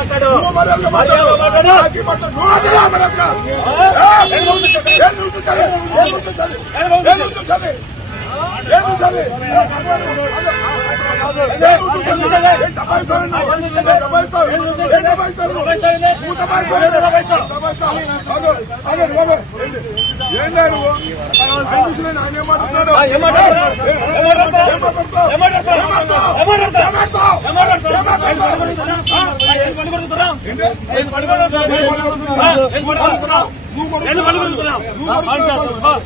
మాట్లాడు మాట్లాడు ఏం లేదు ఆయన మాట్లాడు ఏమాట్లాడు ఏమాట్లాడు ఏమాట్లాడు ఏమాట్లాడు ఏమాట్లాడు నువ్వు